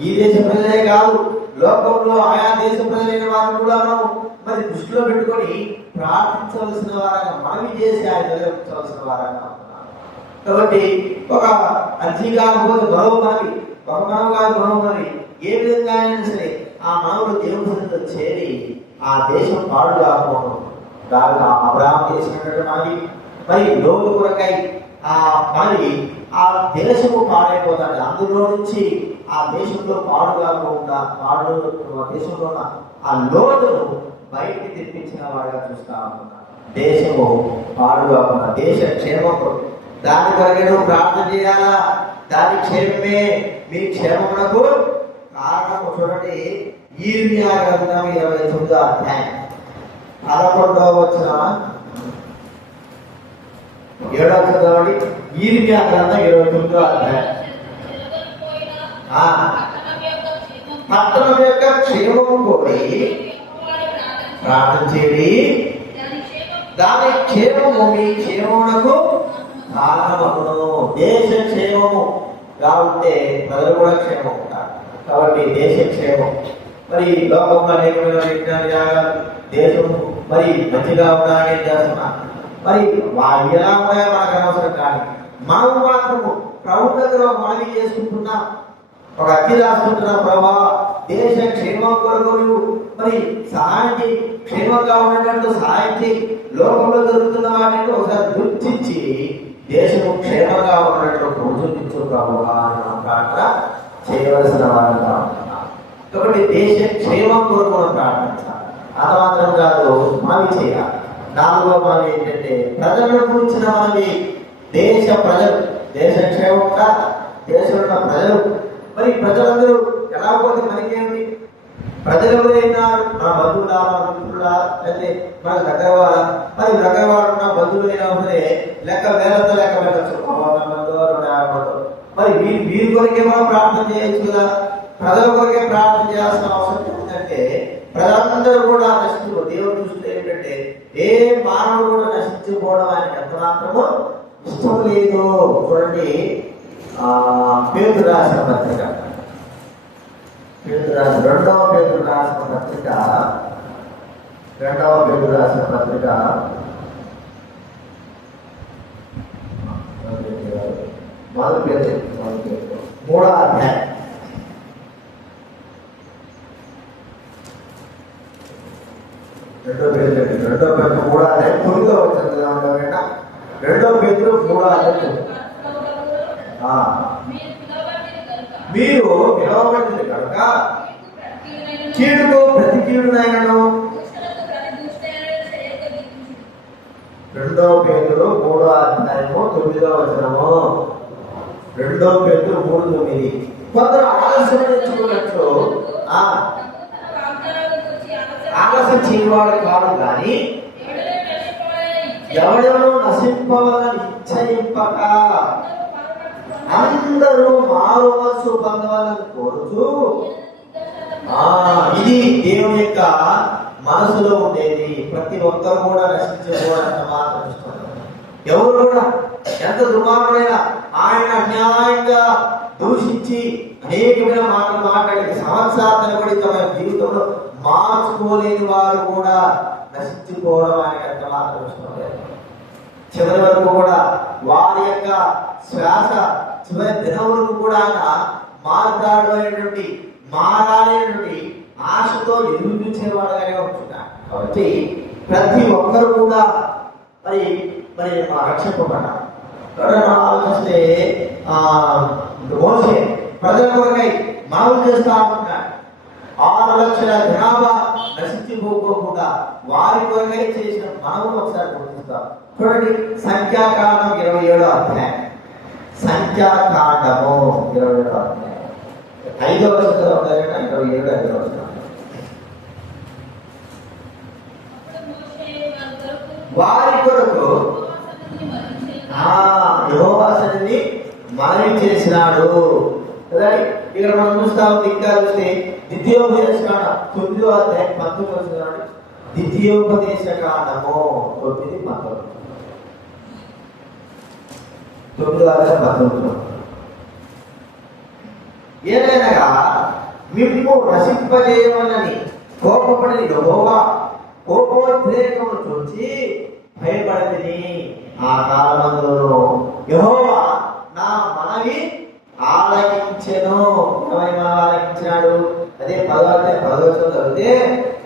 ఈ దేశ ప్రజలే కాదు, లోకంలో ఆయా దేశ ప్రజలైన వారిని కూడా మనం మరి దృష్టిలో పెట్టుకొని ప్రార్థించవలసిన వారంగా, మనవి చేసి ఆయన నిలబెట్టవలసిన వారంగా ఉంటున్నాం. కాబట్టి ఒక అర్జీ కాకపోతే మరో మనవి, ఒక మనవు కాదు మరో మనవి, ఏ విధంగా అయినా సరే ఆ మనవుడు దేవుని సన్నిధిలో చేరి ఆ దేశం పాడు కాకపోవడం, దానిలో అబ్రహాము చేసినటువంటి మనవి, మరి లోతు కొరకై ఆ మనవి ఆ దేశము పాడైపోతాడు. అందులో నుంచి ఆ దేశంలో పాడు కాకుండా దేశంలో ఉన్న ఆ లోటును బయటికి తెప్పించిన వాడిగా చూస్తా ఉంటున్నాను. దేశము పాడు కాకుండా దేశ క్షేమం దాని కొరకే ప్రార్థన చేయాలా. దాని క్షేమమే మీ క్షేమమునకు కారణము. చూడండి, యిర్మీయా గ్రంథం 29వ అధ్యాయం 11వ వచనం 7వ చదవండి. యిర్మీయా గ్రంథం 29వ అధ్యాయం. పట్టణం యొక్క క్షేమము కోరి ప్రార్థన చేయండి, దాని క్షేమము మీ క్షేమమునకు కారణమగును. దేశ క్షేమముగా ఉంటే ప్రజలు కూడా క్షేమం ఉంటారు. కాబట్టి దేశ క్షేమం, మరి లోకంలో అనేకమైన విజ్ఞాన దేశం మరి మంచిగా ఉండాలని చేస్తున్నారు. మరి వాళ్ళు ఎలా ఉన్నాయో మనకు అనవసరం. కానీ మనం మాత్రము ప్రభు దగ్గర మనవి చేసుకుంటున్నాం, ఒక అర్జీ రాసుకుంటున్నాం. ప్రభా దేశ క్షేమం కొరకు మరి సహాయం, క్షేమంగా ఉండేటట్టు సహాయం చేయి. లోకంలో జరుగుతున్న వాటిని ఒకసారి గుర్తించి దేశము క్షేమంగా ఉన్నట్లు గుర్తించు ప్రభువా అని మనం ప్రార్థన చేయవలసిన వారంగా ఉంటున్నాం. కాబట్టి దేశ క్షేమం కొరకు మనం ప్రార్థించాలి. అది మాత్రం కాదు, మనవి చేయాలి. 4వ మనవి ఏంటంటే ప్రజలను గురించిన మనవి. దేశ ప్రజలు, దేశ క్షేమం కాదు, దేశంలో ప్రజలు. మరి ప్రజలందరూ ఎలా పోతే మనకేమిటి? ప్రజలు ఎవరైనా మన బంధువులా, మన మిత్రులా, అయితే మన దగ్గర వాళ్ళ, మరి దగ్గర వాళ్ళు ఉన్న బంధువులు అయినా సరే లెక్క వేలతో లెక్క పెట్టచ్చు. మరి వీరి కొరకే మనం ప్రార్థన చేయొచ్చు కదా. ప్రజల కొరకే ప్రార్థన చేయాల్సిన అవసరం ఏంటంటే ప్రజలందరూ కూడా నశించుకో. దేవుడు దృష్టిలో ఏంటంటే ఏ మానవుడు కూడా నశించుకోవడం ఆయనకి ఎంత మాత్రమో ఇష్టం లేదు. చూడండి, పేతురు రాసిన పత్రిక, రెండవ పేతురు రాసిన పత్రిక, మొదటి పేతురు 3వ అధ్యాయం 2 పేతురు 3వ అధ్యాయం 9వ వచనం. 2 పేతురు 3వ అధ్యాయం. మీరు పిలవబడింది కనుక కీడుకు ప్రతి కీడునైనను. 2 పేతురు 3:9. 2 పేతురు 3:9. కొందరు ఆలస్యం తెచ్చుకున్నట్లు ఆలస్యం చేయవాడు కాదు కానీ ఎవడెవరో నశింపవాలని ఇచ్చయింపక అందరూ మారు మనసు పొందవాలని కోరుతూ, ఇది దేవుని యొక్క మనసులో ఉండేది. ప్రతి ఒక్కరు కూడా నశించుకోవడంత మాత్రం ఇష్టం. ఎవరు కూడా ఎంత దుర్మార్గుడైనా ఆయన అన్యాయంగా దూషించి అనేకమైన మాటలు మాట్లాడి సంవత్సరాల తరబడి తమ జీవితంలో మార్చుకోలేని వారు కూడా నశించుకోవడం ఆయనకి ఎంత మాత్రం ఇష్టం లేదు. చివరి వరకు కూడా వారి యొక్క శ్వాస చివరి దినం వరకు కూడా ఆయన మాట్లాడేటువంటి మారాలనేటువంటి ఆశతో ఎదురు చూసేవాడుగానే ఉంటున్నాడు. కాబట్టి ప్రతి ఒక్కరు కూడా మరి మరి రక్షింపబడ్డారు. ఆలోచిస్తే మోసే ప్రజల కొరకై మనవి చేస్తా ఉంటున్నాడు. 6 లక్షల జనాభా నశించిపోకుండా వారి కొరకై చేసిన మనవులు ఒకసారి గుర్తిస్తాం. చూడండి, సంఖ్యాకాండం 27వ అధ్యాయం. సంఖ్యాకాండము 27వ అధ్యాయం 5వ వచనంలో 27 వచనం. వారి కొరకు యెహోవా సన్నిధిని మనవి చేసినాడు. ఇక్కడ మనం చూస్తా ఉంది. ఇంకా చూస్తే ద్వితీయోపదేశకాండం 9వ అధ్యాయం 19వ వచనం. ద్వితీయోపదేశకాండము 9:19. 9వ అధ్యాయం 19. ఏదైనా మిమ్ము నశింపజేయమని కోపపడిన యెహోవా కోపోద్రేకమును చూచి భయపడతిని. ఆ కాలమందును యెహోవా నా మనవి ఆలకించెను. ఏమైనా ఆలకించినాడు? అదే 10వ చదివితే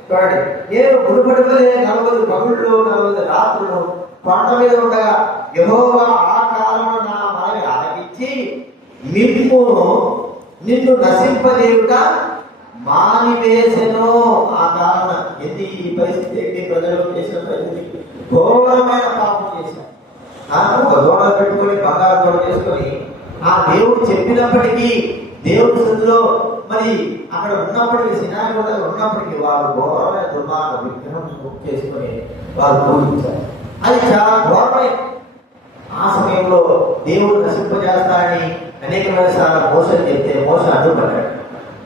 చూడండి, నేను మునుపటివలే 40 పగుళ్ళు 40 రాత్రులు కొండ మీద ఉండగా యెహోవా ఆ కాలమున నా మనవి ఆలకించి నిన్ను నశింపజేయుట మానివేసెను. ఆ కారణ ఎన్ని ఈ పరిస్థితి ఏంటి? ప్రజలు చేసిన పరిస్థితి ఘోరమైన పాపం చేశారు. ఒక దూడలు పెట్టుకొని బంగారు దూడ చేసుకొని ఆ దేవుడు చెప్పినప్పటికీ దేవుడి స్థితిలో మరి అక్కడ ఉన్నప్పటికీ సినాగోగలో ఉన్నప్పటికీ వారు ఘోరమైన దుర్మార్గ విగ్రహం బుక్ చేసుకొని వారు పూజించారు. అది చాలా ఘోరమైన. ఆ సమయంలో దేవుడు నశింపజేస్తాడని అనేకమైన సార్లు మోస చెప్తే మోస అడ్డుపడ్డాడు.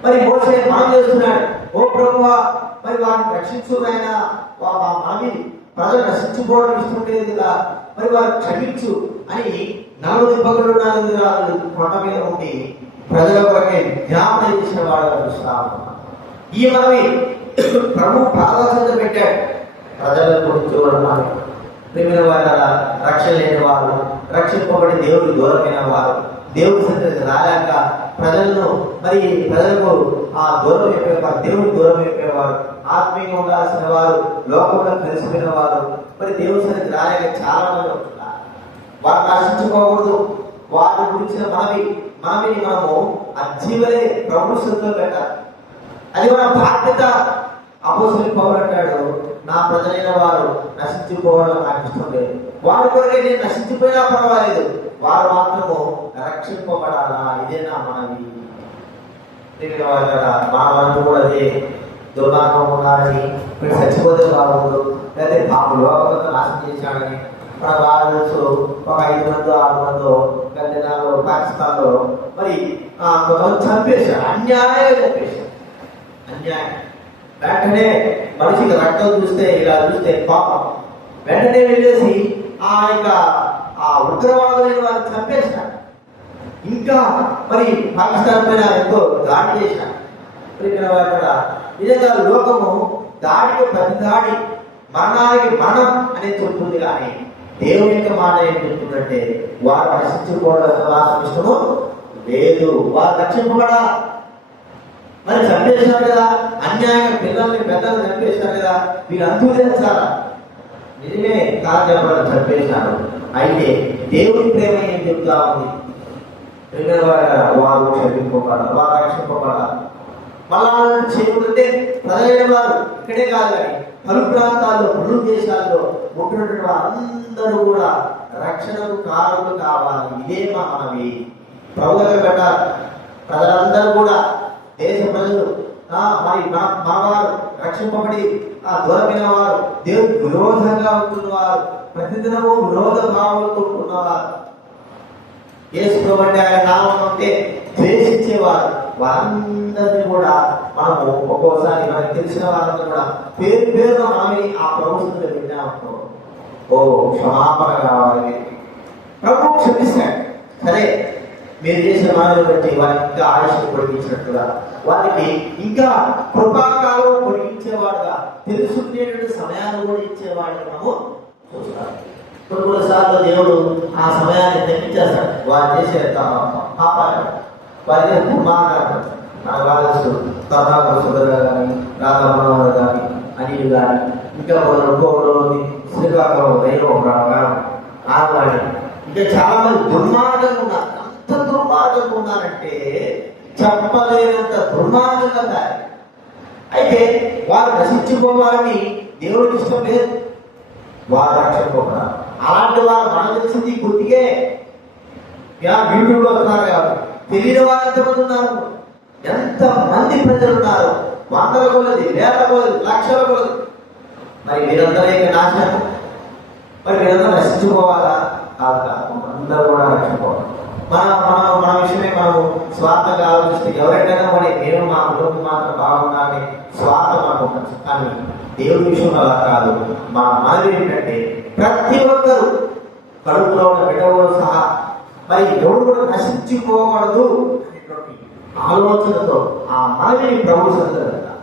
మరి మోసే మనం చేస్తున్నాడు, ఓ ప్రభువా మరి వారిని రక్షించు ఆయన, మనవి ప్రజలు నశించుకోవడం ఇష్టం లేదు కదా, మరి వారు క్షమించు అని 40 పగలు 40 రాత్రులు కొండ మీద ఉండి ప్రజల కొరకే జ్ఞాపన చేసిన వాడుగా చూస్తాము. ఈ మనవి ప్రభు ప్రాధాన్యత పెట్టాడు. ప్రజల గురించి చూడడం ప్రేమైన వాళ్ళ రక్షణ లేని వారు, రక్షింపబడి దేవుడికి దూరమైన వారు, దేవుడి సన్నిధికి రాలేక ప్రజలకు దూరం అయిపోయేవారు, దేవుడికి దూరం అయిపోయేవారు, ఆత్మీయంగా ఉండాల్సిన వారు లోకంలో కలిసిపోయిన వారు మరి దేవుడి సన్నిధికి రాలేక చాలా మంది ఉంటున్నారు. వారు నశించుకోకూడదు. వారి గురించిన మనవిని మనము అజీవలే ప్రభు సన్నిధిలో పెట్టాలి. అది మన బాధ్యత. అపోస్తలుడు పౌలు అంటాడు, నా ప్రజలైన వారు నశించుకోవడం నాకు ఇష్టం లేదు. వారి కొరకే నేను నశించిపోయినా పర్వాలేదు, వారు మాత్రము రక్షింపబడాలా. ఇదే నా మనవి. మనమంటూ కూడా అదే దుర్మార్గం ఉన్నారని, మీరు చచ్చిపోతే బాగుండు, లేకపోతే పాప లోకంతో నాశనం చేశాడని మన బాగా తెలుసు. ఒక 5 మందో 6 మందో గల్లీనాలో పాకిస్తాన్లో మరి కొంతమంది చంపేశారు. అన్యాయంగా చంపేశారు. అన్యాయం. వెంటనే మనిషికి రక్తం చూస్తే ఇలా చూస్తే పాపం. వెంటనే వెళ్ళేసి ఆ ఉగ్రవాదులైన వారిని చంపేశారు. ఇంకా మరి పాకిస్తాన్ పైన ఎంతో దాడి చేశారు. నిజంగా లోకము దాడికి ప్రతి దాడి మరణానికి మరణం అనేది చెప్తుంది. కానీ దేవుని యొక్క మాట ఏం చెప్తుందంటే వారు నశించుకోవడం ఇష్టము లేదు, వారు రక్షింపబడా. మరి చంపేశారు కదా, అన్యాయంగా పిల్లల్ని పెద్దల్ని చంపేశారు కదా, వీళ్ళు అందుకు తెలుసారా? నిజమే, కాజాలను చంపేశారు. అయితే దేవుని ప్రేమ ఏం చెప్తా ఉంది? వారు క్షమింపబడాలి, వారు రక్షింపబడాలి. మళ్ళా చేయకుంటే ప్రజలైన వారు ఇక్కడే కాదు కానీ పలు ప్రాంతాల్లో, పలు దేశాల్లో ఉంటున్నటువంటి వారందరూ కూడా రక్షణకు కారణులు కావాలి. ఇదే మా మనవి. ప్రభుత్వ పెట్టాలి. ప్రజలందరూ కూడా, దేశ ప్రజలు మరి మా వారు రక్షింపబడి దూరమైన వారు, దేవుడికి విరోధంగా ఉంటున్నవారు, ప్రతిదినము విరోధ భావంతో ఉంటున్నవారు, యేసు ప్రభువు అంటే ఆయన నామం అంటే ద్వేషించేవారు, వారందరినీ కూడా మనము ఒక్కోసారి మనకు తెలిసిన వారందరూ కూడా పేరు పేరున మనమే ఆ ప్రభుత్వంలో విన్నాము. ఓ క్షమాపణ కావాలి, ప్రభు క్షమిస్తాడు. సరే, మీరు చేసిన మాటలు బట్టి వారికి ఇంకా ఆయుష్ పొడిగించినట్టుగా, వారికి ఇంకా కృపాకాలం పొడిగించేవాడుగా, తెలుసుకునేటువంటి సమయాన్ని కూడా ఇచ్చేవాడు మనము చూస్తాం. కొన్నిసార్లు దేవుడు ఆ సమయాన్ని తగ్గించేస్తాడు. వారు చేసే పాపాలు, వారి దుర్మార్గాలు, మన వాళ్ళు తదాసుగా కానీ, రాధామణులు కానీ, అనిలు కానీ, ఇంకా ఇంకోటి శ్రీకాకుళం దైవం ఆడవాడి, ఇంకా చాలా మంది దుర్మార్గంగా ఉన్నారు. ఎంత దుర్మార్గంగా ఉన్నారంటే చెప్పలేనంత దుర్మార్గంగా తయారు. అయితే వారు నశించుకోవాలని దేవుడికి ఇష్టం లేదు, వారు రక్షించుకోవాలి. అలాంటి వారు మనకు తెలిసింది కొద్దిగే. యూట్యూబ్లో ఉన్నారు కాబట్టి తెలియని వారు ఎంతమంది ఉన్నారు, ఎంతమంది ప్రజలు ఉన్నారు, వందల కొలది, వేల కొలది, లక్షల కొలది. మరి వీరందరూ నాశనం, మరి వీరందరూ నశించుకోవాలా? కాదు, అందరూ కూడా రక్షించుకోవాలి. మన విషయమే మనము స్వార్థంగా ఆలోచిస్తే ఎవరైనా కూడా మేము మా కుటుంబం మాత్రం బాగున్నారని స్వార్థం అనుకుంటాం. కానీ దేవుడి విషయంలో అలా కాదు. మనవి ఏంటంటే ప్రతి ఒక్కరూ కడుపులో ఉన్న బిడ్డలో సహా మరి ఎవరు కూడా నశించిపోకూడదు అనేటువంటి ఆలోచనతో ఆ మనవిని ప్రభు సందర్భంగా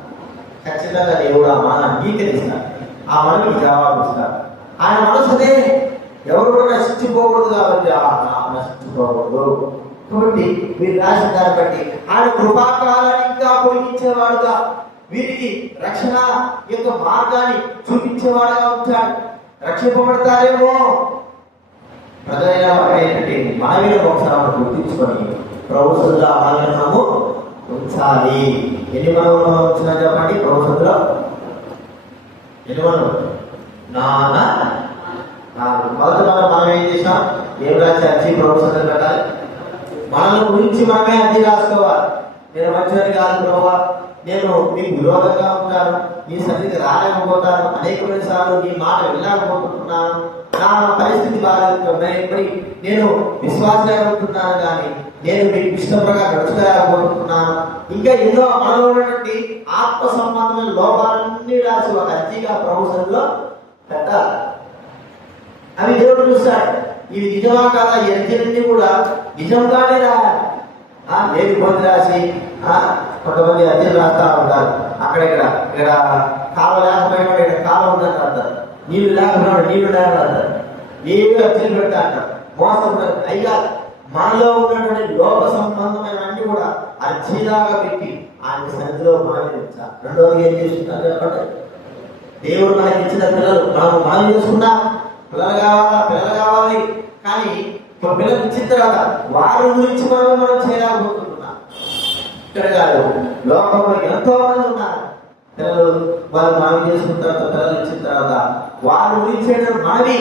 ఖచ్చితంగా దేవుడు ఆ మనని అంగీకరిస్తారు, ఆ మనవికి జవాబు ఇస్తారు. ఆయన మనసునే ఎవరు కూడా నశించిపోకూడదు కాబట్టి నశించిపోకూడదు. కాబట్టి వీరు రాసిన దాన్ని బట్టి ఆయన కృపాకాలాన్ని ఇంకా పొడిగించేవాడుగా, వీరికి రక్షణ యొక్క మార్గాన్ని చూపించేవాడుగా ఉంటాడు. రక్షింపబడతారేమో ప్రజలైన ఏంటంటే మానవీయ మోక్షాలను గుర్తించుకొని ప్రభుత్వంలో మనము ఉంచాలి. ఎన్ని మనవులు ఉంచినా చెప్పండి. ప్రభుత్వంలో ఎన్ని మనవులు? మొదటి మనం ఏం చేసాం? ఏం రాసి ప్రభుత్వం పెట్టాలి. మనల్ని గురించి మనమే అన్ని రాసుకోవాలి. నేను మంచివాడిని కాదు ప్రభావ, నేను మీకు విరోధంగా ఉంటాను, నీ సన్నిధికి రాలేకపోతాను, అనేకమైన సార్లు నీ మాట వెళ్ళకపోతున్నాను, నా పరిస్థితి బాగాలేదు, నేను విశ్వాసంగా ఉంటున్నాను కానీ నేను మీకు ఇష్టంగా నడుచుకోలేకపోతున్నాను, ఇంకా ఎన్నో మనలో ఉన్నటువంటి ఆత్మ సంబంధమైన లోపాలన్నీ రాసి ఒక అర్జీగా ప్రభుత్వంలో పెట్టాలి. అవి దేవుడు చూస్తాడు. ఇవి నిజమా కాదా? ఈ అర్జీలన్నీ కూడా నిజంగానే రాయాలి. ఏది పొంది రాసి కొంతమంది అర్జీలు రాస్తా ఉంటారు. ఇక్కడ కావ లేకపోయినా ఇక్కడ కావ ఉందని రాస్తారు, నీళ్లు లేకపోయినా నీళ్లు లేని రాస్తారు, ఏవి అర్జీలు పెడతా అంటారు. మోసం అయ్యా మనలో ఉన్నటువంటి లోక సంబంధమైన అన్ని కూడా అర్జీలాగా పెట్టి ఆయన సన్నిధిలో మానేస్తారు. రెండోది ఏం చేస్తున్నారు చెప్పండి? దేవుడు మనకి ఇచ్చిన పిల్లలు మనం చేసుకున్నాం. పిల్లలు కావాలి కానీ పిల్లలు ఇచ్చిన తర్వాత వారి గురించి మనం చేయలేకపోతున్నాం. ఇక్కడ కాదు, లోకంలో ఎంతో మంది ఉన్నారు పిల్లలు, వాళ్ళు మనవి చేసుకున్న తర్వాత పిల్లలు ఇచ్చిన తర్వాత వారి గురించి మనవి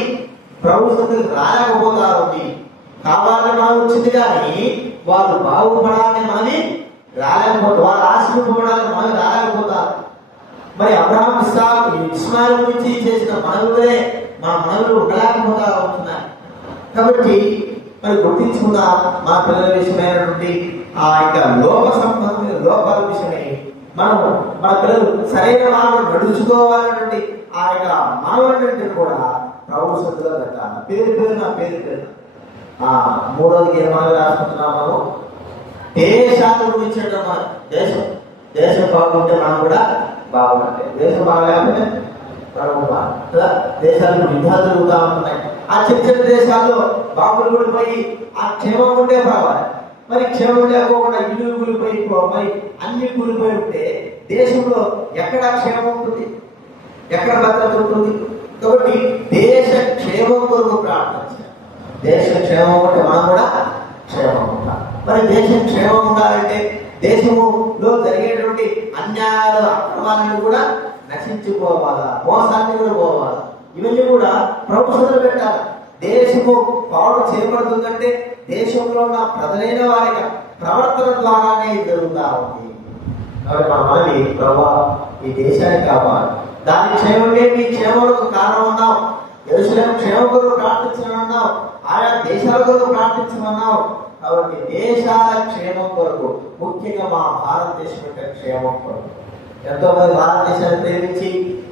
ప్రభుత్వం రాలేకపోతా ఉంది. కావాలని మనం వచ్చింది కానీ వాళ్ళు బాగుపడాలని మనవి రాలేకపోతారు, వాళ్ళు ఆశీర్వపడాలని మనవి రాలేకపోతారు. మరి అబ్రహాం ఇస్మాయిల్ గురించి చేసిన మనవులే మా మనవులు ఉండలేకపోతా ఉంటున్నాయి. కాబట్టి మరి గుర్తించుకున్న మా పిల్లల విషయమైనటువంటి ఆ యొక్క లోక సంబంధమైన లోపాల విషయమై మనం మన పిల్లలు సరైన మార్గం నడుచుకోవాలన్నటువంటి ఆ యొక్క మానవులంటే కూడా ప్రభు సత్తుగా పెట్టాలి. పేరు మూడోదికి ఏమని రాసుకుంటున్నాం? మనం దేశాల గురించి దేశం బాగుంటే మనం కూడా బాగుంటే, దేశం బాగలేకపోతే దేశాలకు యుద్ధాలు జరుగుతూ ఉంటున్నాయి. ఆ చిన్న దేశాల్లో బాంబులు కూలిపోయి ఆ క్షేమం ఉంటే బాగా, మరి క్షేమం లేకపోకుండా ఇల్లు కూలిపోయి మరి అన్ని కూలిపోయి ఉంటే దేశంలో ఎక్కడ క్షేమం ఉంటుంది, ఎక్కడ భద్రత ఉంటుంది? కాబట్టి దేశ క్షేమం కొరకు ప్రార్థించాలి. దేశ క్షేమం ఉంటే మనం కూడా క్షేమం ఉంటాం. మరి దేశం క్షేమం ఉండాలంటే దేశములో జరిగేటువంటి అన్యాయాలు అక్రమాలను కూడా నశించిపోవాలా, మోసాన్ని కూడా పోవాలా, ఇవన్నీ కూడా ప్రభు సొంతలు పెట్టాలి. దేశము పాడు చేయబడుతుందంటే దేశంలో ఉన్న ప్రజలైన వారి ప్రవర్తన ద్వారానే ఇది జరుగుతూ ఉంది. కాబట్టి మనది ప్రభా ఈ దేశాన్ని కావాలి, దాని క్షేమమే మీ క్షేమకు కారణం అన్నావు. యెరూషలేము క్షేమ కొరకు ప్రార్థించమన్నావు, ఆయా దేశాల కొరకు ప్రార్థించమన్నావు. కాబట్టి దేశాల క్షేమం కొరకు, ముఖ్యంగా మా భారతదేశం యొక్క క్షేమం కొరకు, ఎంతో మంది భారతదేశాన్ని ప్రేమించి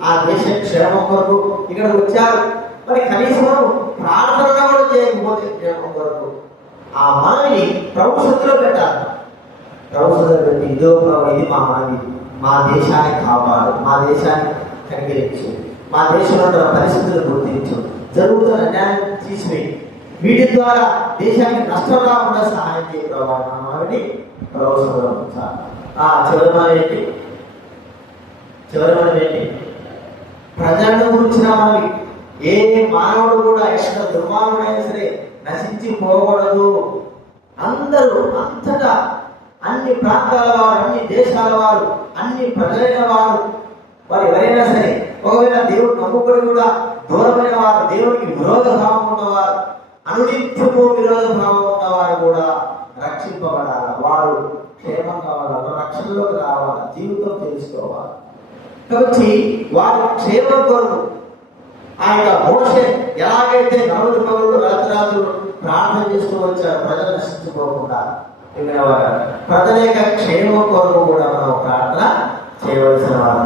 ఆ దేశ క్షేమం కొరకు ఇక్కడికి వచ్చారు. మరి కనీసం ప్రార్థన కూడా చేయకపోతే క్షేమం కొరకు ఆ మనవిని ప్రభు సొంతలో పెట్టాలి. ప్రభు సొంతలో పెట్టి ఇదో ప్రభు ఇది మా మనవి, మా దేశాన్ని కాపాడు, మా దేశాన్ని కనికరించు, మా దేశంలో ఉన్న పరిస్థితులను గుర్తించు, జరుగుతున్న అన్యాయం తీసివేయి, వీటి ద్వారా దేశానికి నష్టం రాకుండా సహాయం చేయ ప్రభావం మనవిని ప్రభు సొంతలో ఉంచాలి. చివరి మనం ఏంటి? ప్రజలను గురించిన మనవి. ఏ మానవుడు కూడా ఎంత దుర్మార్గుడైనా సరే నశించిపోకూడదు. అందరూ అంతటా అన్ని ప్రాంతాల వారు, అన్ని దేశాల వారు, అన్ని ప్రజలైన వారు, వారు ఎవరైనా సరే ఒకవేళ దేవుడు నమ్ముకొని కూడా దూరమైన వారు, దేవుడికి విరోధ భావం ఉన్నవారు, అనునిత్యము విరోధ భావం ఉన్నవారు కూడా రక్షింపబడాలి. వారు క్షేమంగా కావాలి, రక్షణలోకి రావాలి, జీవితం తెలుసుకోవాలి. కాబట్టి వారి క్షేమం కొరకు ఆయన మోషే ఎలాగైతే 40 పగలు రాత్రాలు ప్రార్థన చేస్తూ వచ్చారు, ప్రజలు నశించుకోకుండా, ప్రజల యొక్క క్షేమం కొరకు కూడా మనం ప్రార్థన చేయవలసిన వారు.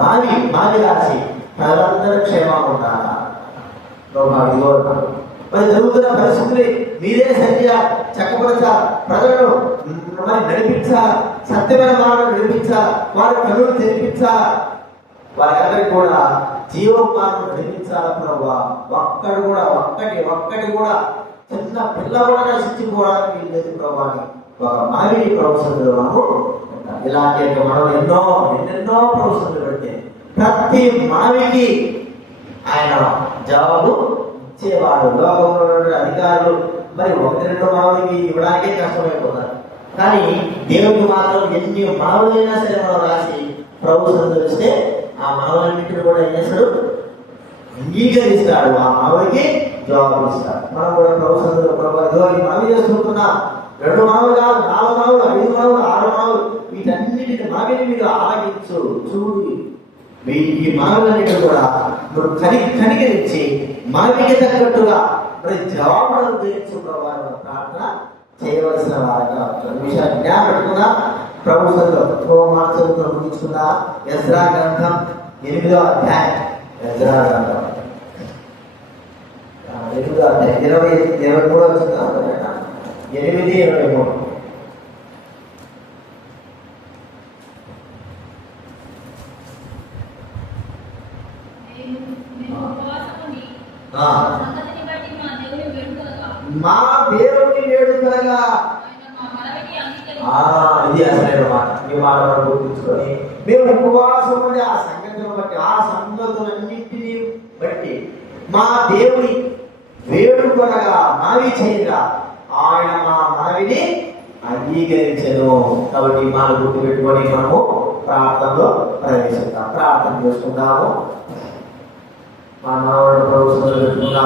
మాది రాసి ప్రజలందరూ క్షేమంగా ఉండాలా. మరి జరుగుతున్న పరిస్థితులు మీరే సరిగ్గా చక్కపరచాలి, ప్రజలను మరి నడిపించాలి, సత్యమైన మార్గం నడిపించాలి, వారి కనులు తెరిపించాలి, వారందరికీ కూడా జీవోపాలను నడిపించాలి. ప్రభావ ఒక్కటి కూడా చిన్న పిల్ల కూడా నశించుకోవడానికి వీల్లేదు ప్రభాని ఒక మానవి ప్రవసంలో మనము ఇలాంటి మనం ఎన్నెన్నో ప్రవసనలు పెడితే ప్రతి మానవికి ఆయన జవాబు ఇచ్చేవాడు. లోకంలో అధికారులు మరి 1-2 మానవులకి ఇవ్వడానికే కష్టమైపోతారు, కానీ దేవుడికి మాత్రం ఎన్ని మానవులైనా సరే మనం రాసి ప్రవసన తెలిస్తే ఆ మానవులన్నింటినీ కూడా ఏం చేస్తాడు? అంగీకరిస్తాడు, ఆ మానవుడికి జవాబు ఇస్తాడు. మనం కూడా ప్రవసనలో మనవి చేసుకుంటున్నా 2 మానవులు కాదు, 4 మానవులు, 5 మానవులు, 6 మానవులు, వీటన్నిటిని మావిని మీరు ఆలకించు, చూడు. ఈ మానవులన్నిటి కూడా ఇప్పుడు కనికరించి మావికి తగ్గట్టుగా మరి జవాబులను తీర్చుకోవాలని ప్రార్థన చేయవలసిన వారిగా విషయాన్ని జ్ఞాపకం పెట్టుకున్నా. ప్రభుత్వంలో మార్చుకుంటూ ముగించుకున్నా. ఎజ్రా గ్రంథం 8వ అధ్యాయం, ఎజ్రా గ్రంథం 8వ అధ్యాయం 23 వచ్చిందా? 8:23. మా దేవుని వేడుకగా ఇది అసలైన మాట. ఈ మాట మనం గుర్తుంచుకొని మేము ఉపవాసం ఉండే ఆ సంగతులను బట్టి, ఆ సంగతులన్నింటినీ బట్టి మా దేవుని వేడుకగా మనవి చేయగా ఆయన మా మనవిని అంగీకరించను. కాబట్టి మనం గుర్తు పెట్టుకొని మనము ప్రార్థనలో ప్రవేశిద్దాం, ప్రార్థన చేసుకుందాము. మా మనవాడు ప్రభుత్వం పెట్టుకున్నాము.